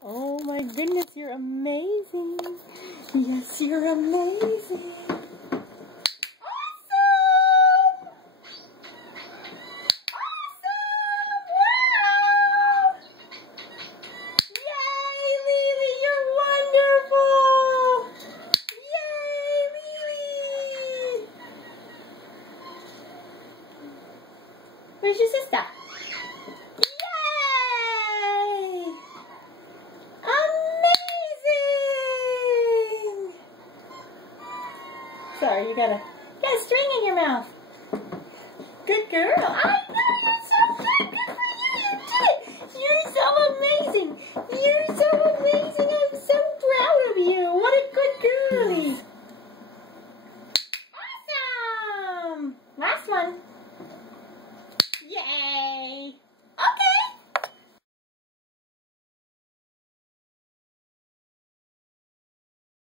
Oh my goodness, you're amazing. Yes, you're amazing. Awesome! Awesome! Wow! Yay, Lily, you're wonderful! Yay, Lily! Where's your sister? Sorry, you gotta